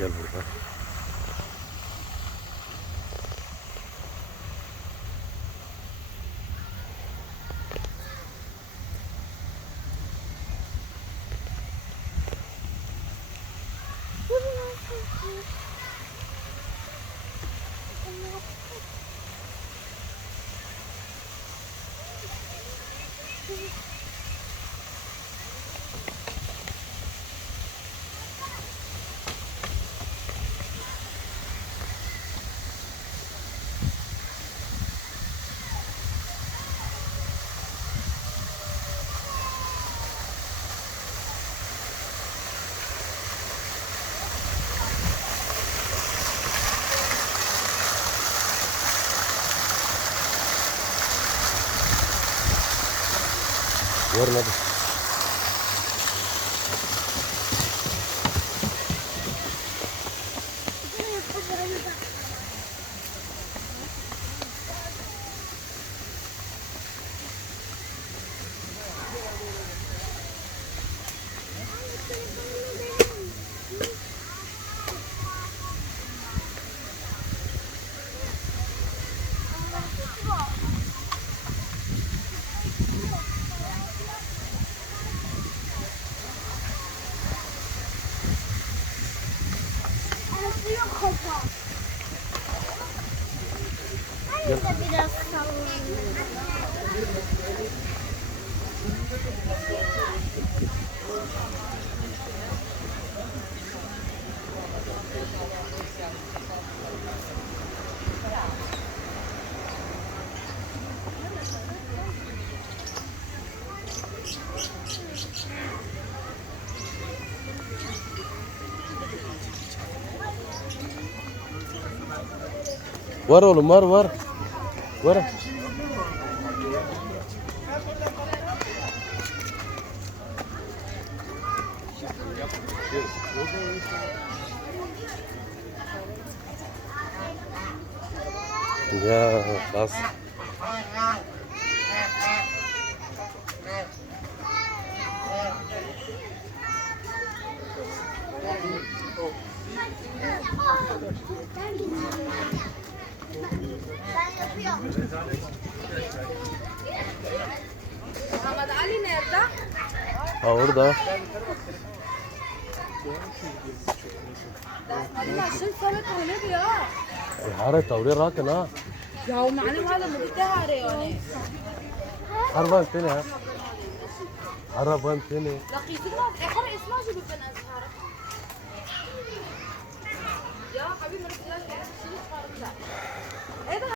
Gel burada. Yarın hadi. Ben de biraz sallanayım. Var oğlum var var. Var. Ya kas. Ben yapıyorum. Muhammed Ali nerede? Ha orada. معلم عشان صارت هناك يا Hare tavri rakan ha. يا معلم هذا مقتهر يعني Harban seni ha. Haraban seni. لقيت ما اخر اسمه شو بالبنات